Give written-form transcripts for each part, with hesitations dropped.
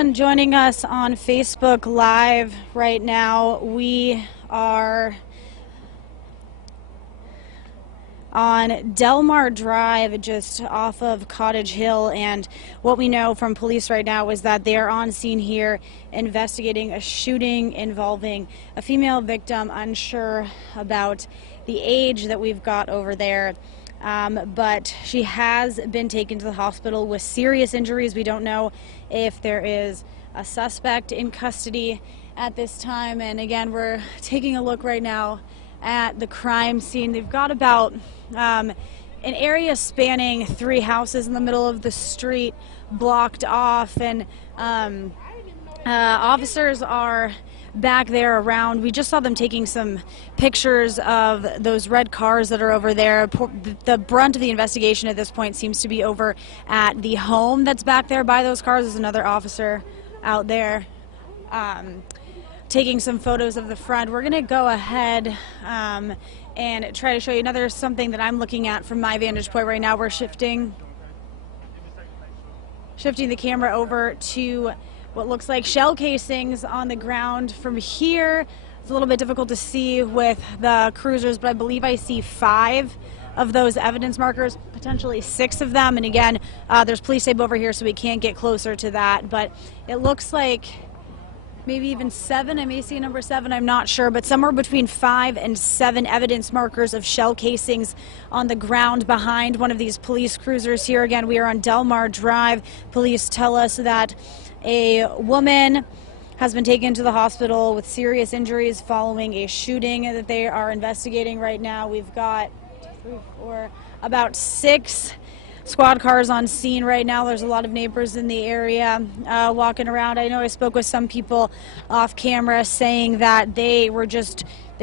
everyone joining us on Facebook Live right now. We are on Delmar Drive, just off of Cottage Hill, and what we know from police right now is that they are on scene here investigating a shooting involving a female victim, unsure about the age that we've got over there. But she has been taken to the hospital with serious injuries. We don't know if there is a suspect in custody at this time. And again, we're taking a look right now at the crime scene. They've got about an area spanning 3 houses in the middle of the street blocked off, and officers are back there around. We just saw them taking some pictures of those red cars that are over there. The brunt of the investigation at this point seems to be over at the home that's back there by those cars. There's another officer out there taking some photos of the front. We're going to go ahead and try to show you something that I'm looking at from my vantage point right now. We're shifting the camera over to what looks like shell casings on the ground from here. It's a little bit difficult to see with the cruisers, but I believe I see 5 of those evidence markers, potentially 6 of them. And again, there's police tape over here, so we can't get closer to that, but it looks like maybe even 7. I may see a number 7, I'm not sure, but somewhere between 5 and 7 evidence markers of shell casings on the ground behind one of these police cruisers here. Again, we are on Delmar Drive. Police tell us that a woman has been taken to the hospital with serious injuries following a shooting that they are investigating right now. We've got 2, 3, 4, about 6 squad cars on scene right now. There's a lot of neighbors in the area walking around. I know I spoke with some people off camera saying that they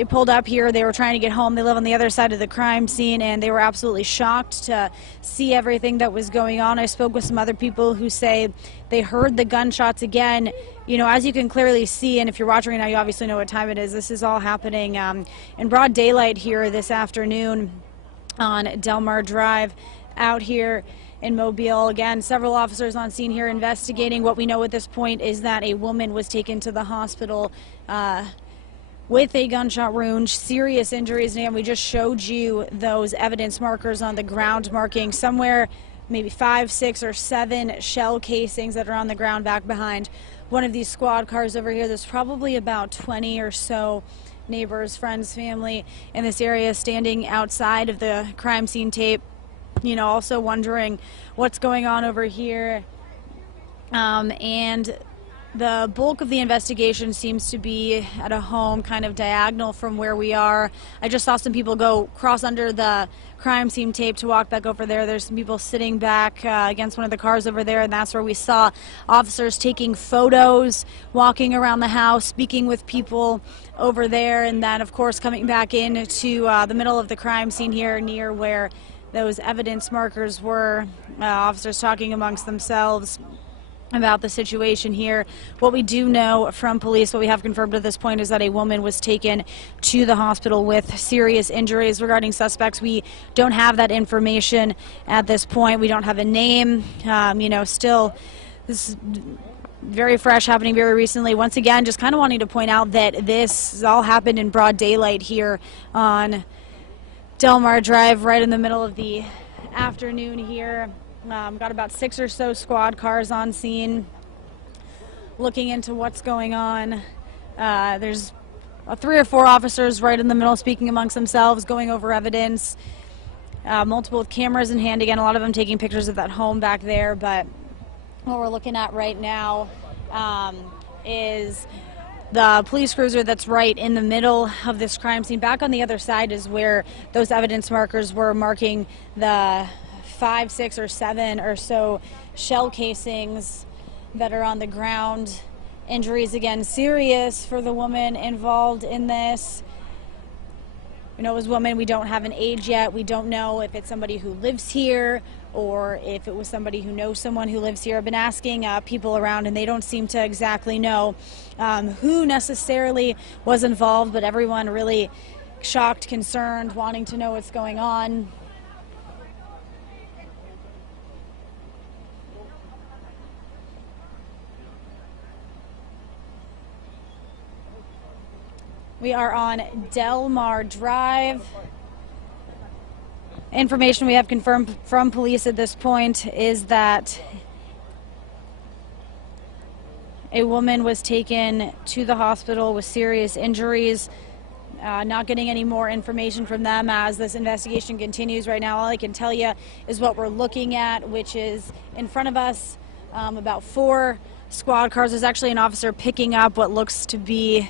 pulled up here, they were trying to get home. They live on the other side of the crime scene, and they were absolutely shocked to see everything that was going on. I spoke with some other people who say they heard the gunshots again. You know, as you can clearly see, and if you're watching right now, you obviously know what time it is. This is all happening in broad daylight here this afternoon on Delmar Drive out here in Mobile. Again, several officers on scene here investigating. What we know at this point is that a woman was taken to the hospital with a gunshot wound, serious injuries. And we just showed you those evidence markers on the ground, marking somewhere maybe 5, 6, or 7 shell casings that are on the ground back behind one of these squad cars over here. There's probably about 20 or so neighbors, friends, family in this area standing outside of the crime scene tape, you know, also wondering what's going on over here. And the bulk of the investigation seems to be at a home kind of diagonal from where we are. I just saw some people go cross under the crime scene tape to walk back over there. There's some people sitting back against one of the cars over there, and that's where we saw officers taking photos, walking around the house, speaking with people over there, and then of course coming back into the middle of the crime scene here near where those evidence markers were. Officers talking amongst themselves about the situation here. What we do know from police, what we have confirmed at this point, is that a woman was taken to the hospital with serious injuries. Regarding suspects, we don't have that information at this point. We don't have a name. You know, still, this is very fresh, happening very recently. Once again, just kind of wanting to point out that this all happened in broad daylight here on Delmar Drive, right in the middle of the afternoon here. Got about 6 or so squad cars on scene looking into what's going on. There's 3 or 4 officers right in the middle speaking amongst themselves, going over evidence. Multiple with cameras in hand, again, a lot of them taking pictures of that home back there. But what we're looking at right now is the police cruiser that's right in the middle of this crime scene. Back on the other side is where those evidence markers were marking the 5, 6, or 7 or so shell casings that are on the ground. Injuries, again, serious for the woman involved in this. We know it was a woman. We don't have an age yet. We don't know if it's somebody who lives here or if it was somebody who knows someone who lives here. I've been asking people around, and they don't seem to exactly know who necessarily was involved, but everyone really shocked, concerned, wanting to know what's going on. We are on Delmar Drive. Information we have confirmed from police at this point is that a woman was taken to the hospital with serious injuries. Not getting any more information from them as this investigation continues right now. All I can tell you is what we're looking at, which is in front of us, about 4 squad cars. There's actually an officer picking up what looks to be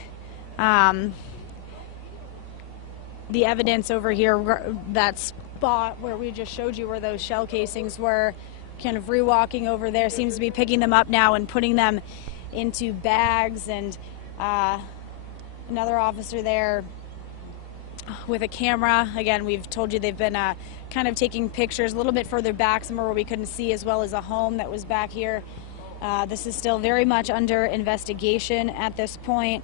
the evidence over here, that spot where we just showed you where those shell casings were, kind of rewalking over there, seems to be picking them up now and putting them into bags, and another officer there with a camera. Again, we've told you they've been kind of taking pictures a little bit further back, somewhere where we couldn't see, as well as a home that was back here. This is still very much under investigation at this point.